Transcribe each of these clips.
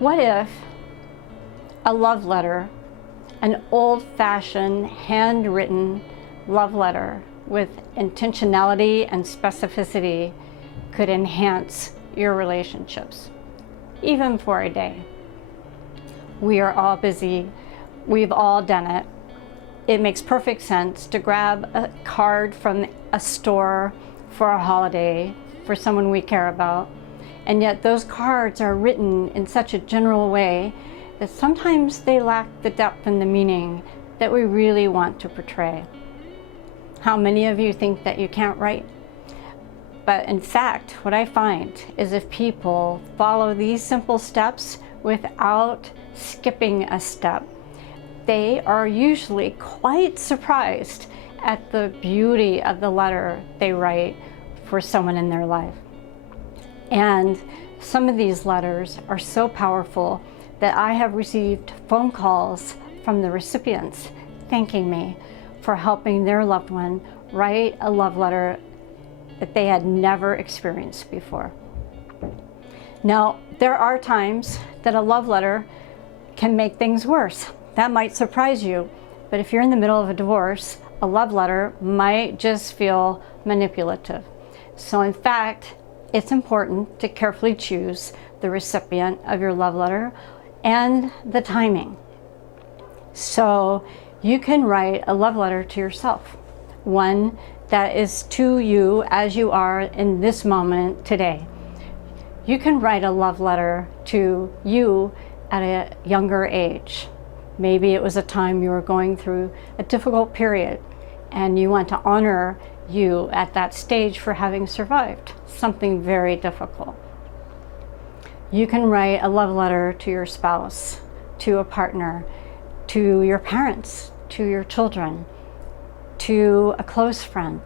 What if a love letter, an old-fashioned handwritten love letter with intentionality and specificity, could enhance your relationships, even for a day? We are all busy. We've all done it. It makes perfect sense to grab a card from a store for a holiday for someone we care about. And yet those cards are written in such a general way that sometimes they lack the depth and the meaning that we really want to portray. How many of you think that you can't write? But in fact, what I find is if people follow these simple steps without skipping a step, they are usually quite surprised at the beauty of the letter they write for someone in their life. And some of these letters are so powerful that I have received phone calls from the recipients thanking me for helping their loved one write a love letter that they had never experienced before. Now, there are times that a love letter can make things worse. That might surprise you, but if you're in the middle of a divorce, a love letter might just feel manipulative. So in fact, it's important to carefully choose the recipient of your love letter and the timing. So you can write a love letter to yourself, one that is to you as you are in this moment today. You can write a love letter to you at a younger age. Maybe it was a time you were going through a difficult period and you want to honor you at that stage for having survived something very difficult. You can write a love letter to your spouse, to a partner, to your parents, to your children, to a close friend.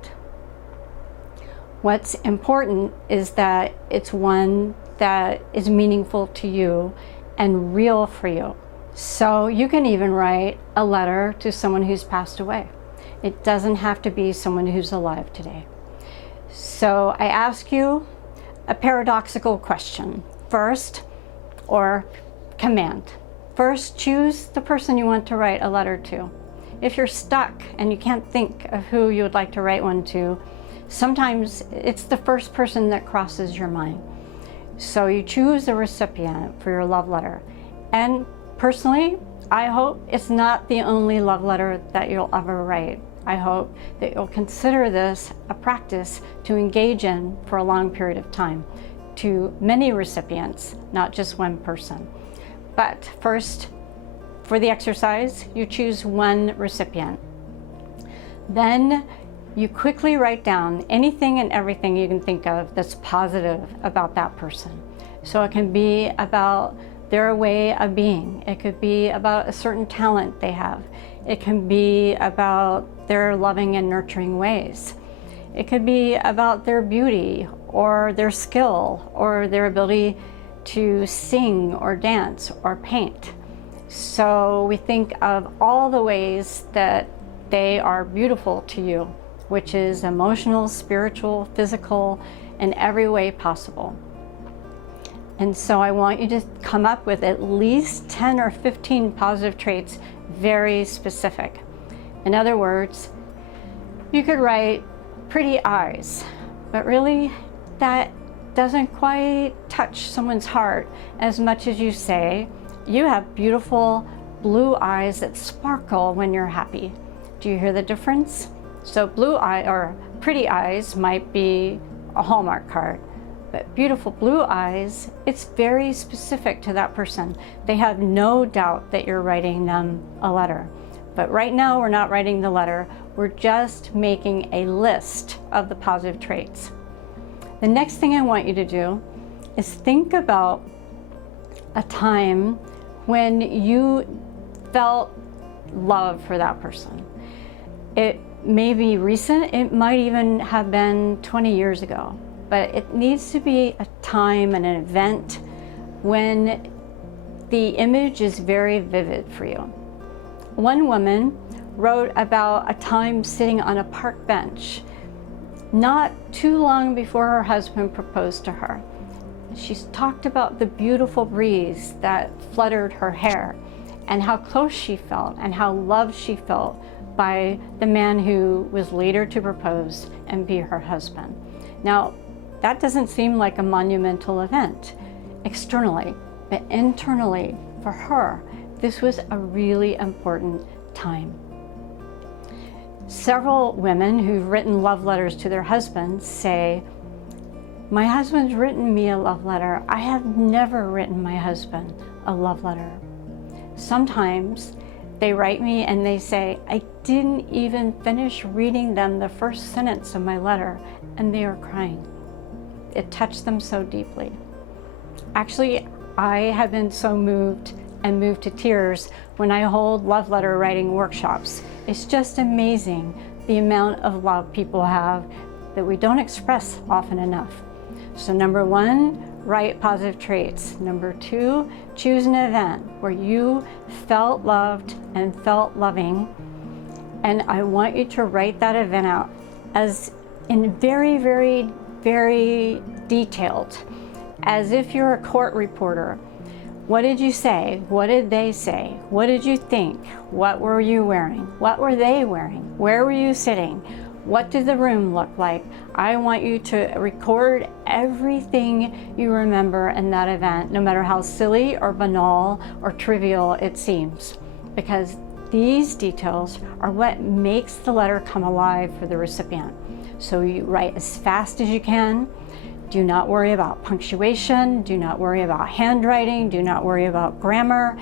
What's important is that it's one that is meaningful to you and real for you. So you can even write a letter to someone who's passed away. It doesn't have to be someone who's alive today. So I ask you a paradoxical question. First, or command. First, choose the person you want to write a letter to. If you're stuck and you can't think of who you would like to write one to, sometimes it's the first person that crosses your mind. So you choose a recipient for your love letter. And personally, I hope it's not the only love letter that you'll ever write. I hope that you'll consider this a practice to engage in for a long period of time, to many recipients, not just one person. But first, for the exercise, you choose one recipient. Then you quickly write down anything and everything you can think of that's positive about that person. So it can be about their way of being. It could be about a certain talent they have. It can be about their loving and nurturing ways. It could be about their beauty or their skill or their ability to sing or dance or paint. So we think of all the ways that they are beautiful to you, which is emotional, spiritual, physical, in every way possible. And so I want you to come up with at least 10 or 15 positive traits, very specific. In other words, you could write pretty eyes, but really that doesn't quite touch someone's heart as much as you say, you have beautiful blue eyes that sparkle when you're happy. Do you hear the difference? So blue eye or pretty eyes might be a Hallmark card, but beautiful blue eyes, it's very specific to that person. They have no doubt that you're writing them a letter. But right now we're not writing the letter, we're just making a list of the positive traits. The next thing I want you to do is think about a time when you felt love for that person. It may be recent, it might even have been 20 years ago, but it needs to be a time and an event when the image is very vivid for you. One woman wrote about a time sitting on a park bench not too long before her husband proposed to her. she's talked about the beautiful breeze that fluttered her hair and how close she felt and how loved she felt by the man who was later to propose and be her husband. Now, that doesn't seem like a monumental event externally, but internally for her, this was a really important time. Several women who've written love letters to their husbands say, "My husband's written me a love letter. I have never written my husband a love letter." Sometimes they write me and they say, "I didn't even finish reading them the first sentence of my letter," and they are crying. It touched them so deeply. Actually, I have been so moved and moved to tears when I hold love letter writing workshops. It's just amazing the amount of love people have that we don't express often enough. So number one, write positive traits. Number two, choose an event where you felt loved and felt loving. And I want you to write that event out as in very, very, very detailed, as if you're a court reporter. What did you say? What did they say? What did you think? What were you wearing? What were they wearing? Where were you sitting? What did the room look like? I want you to record everything you remember in that event, no matter how silly or banal or trivial it seems, because these details are what makes the letter come alive for the recipient. So you write as fast as you can. Do not worry about punctuation. Do not worry about handwriting. Do not worry about grammar.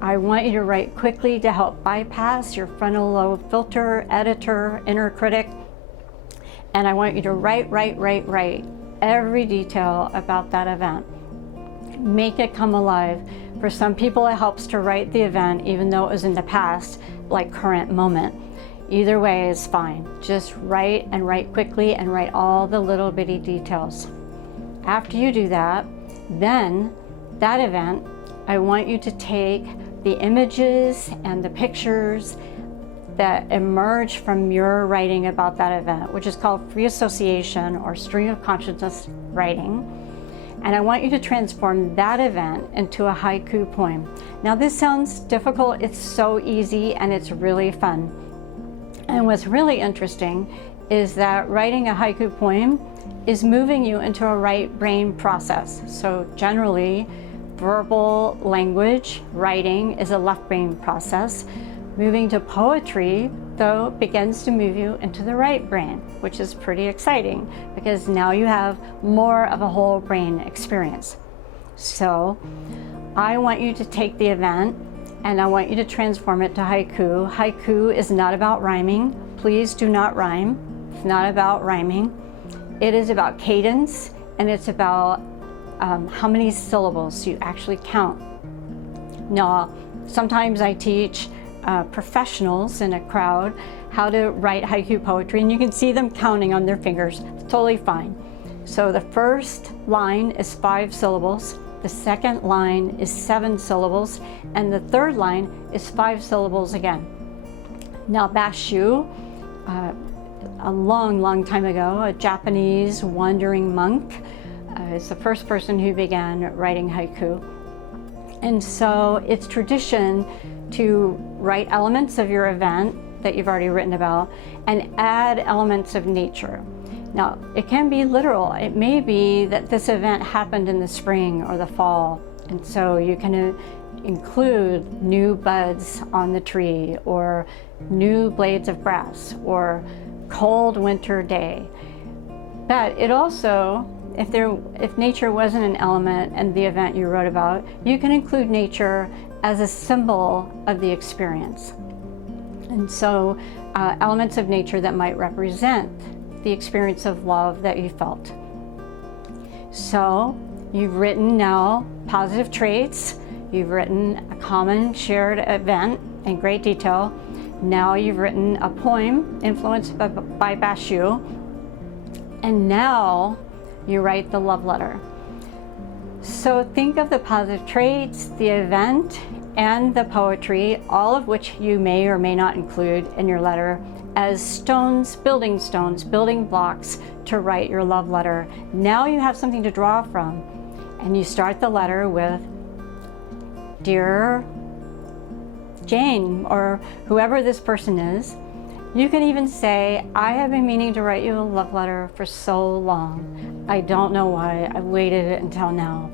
I want you to write quickly to help bypass your frontal lobe filter, editor, inner critic. And I want you to write every detail about that event. Make it come alive. For some people, it helps to write the event, even though it was in the past, like current moment. Either way is fine. Just write and write quickly and write all the little bitty details. After you do that, then that event, I want you to take the images and the pictures that emerge from your writing about that event, which is called free association or stream of consciousness writing. And I want you to transform that event into a haiku poem. Now this sounds difficult, it's so easy and it's really fun. And what's really interesting is that writing a haiku poem is moving you into a right brain process. So generally, verbal language writing is a left brain process. Moving to poetry, though, begins to move you into the right brain, which is pretty exciting because now you have more of a whole brain experience. So I want you to take the event and I want you to transform it to haiku. Haiku is not about rhyming. Please do not rhyme. It's not about rhyming. It is about cadence, and it's about how many syllables you actually count. Now, sometimes I teach professionals in a crowd how to write haiku poetry, and you can see them counting on their fingers. It's totally fine. So the first line is 5 syllables. The second line is 7 syllables, and the third line is 5 syllables again. Now, Basho, a long time ago, a Japanese wandering monk, is the first person who began writing haiku. And so it's tradition to write elements of your event that you've already written about and add elements of nature. Now, it can be literal. It may be that this event happened in the spring or the fall, and so you can include new buds on the tree or new blades of grass or cold winter day. But it also, if nature wasn't an element in the event you wrote about, you can include nature as a symbol of the experience. And so elements of nature that might represent the experience of love that you felt. So you've written now positive traits, you've written a common shared event in great detail. Now you've written a poem influenced by Basho, and now you write the love letter. So think of the positive traits, the event, and the poetry, all of which you may or may not include in your letter, as stones, building blocks to write your love letter. Now you have something to draw from. And you start the letter with, "Dear Jane," or whoever this person is. You can even say, "I have been meaning to write you a love letter for so long. I don't know why I waited until now."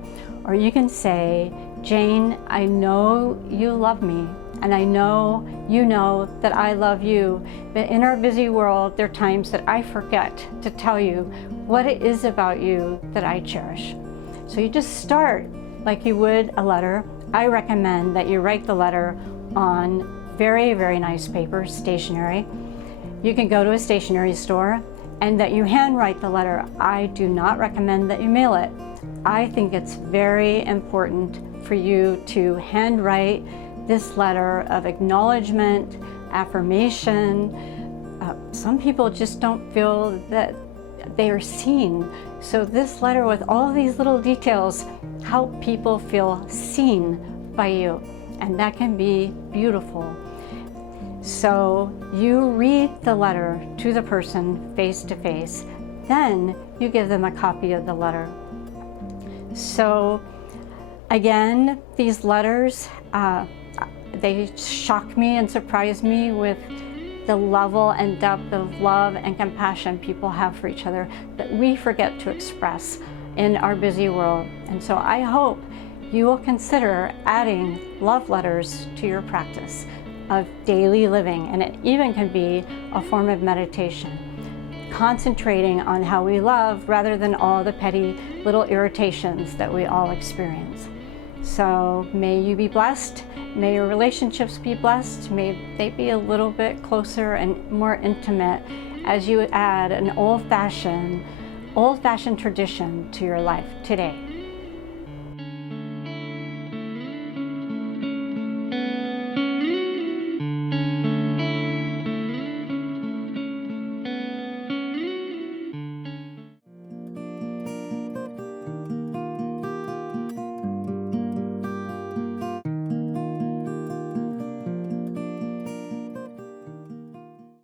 Or you can say, "Jane, I know you love me, and I know you know that I love you, but in our busy world, there are times that I forget to tell you what it is about you that I cherish." So you just start like you would a letter. I recommend that you write the letter on very, very nice paper, stationery. You can go to a stationery store and that you handwrite the letter. I do not recommend that you mail it. I think it's very important for you to handwrite this letter of acknowledgement, affirmation. Some people just don't feel that they are seen. So this letter with all these little details help people feel seen by you, and that can be beautiful. So you read the letter to the person face to face, then you give them a copy of the letter. So again, these letters, they shock me and surprise me with the level and depth of love and compassion people have for each other that we forget to express in our busy world. And so I hope you will consider adding love letters to your practice of daily living, and it even can be a form of meditation, concentrating on how we love rather than all the petty little irritations that we all experience. So may you be blessed. May your relationships be blessed. May they be a little bit closer and more intimate as you add an old-fashioned tradition to your life today.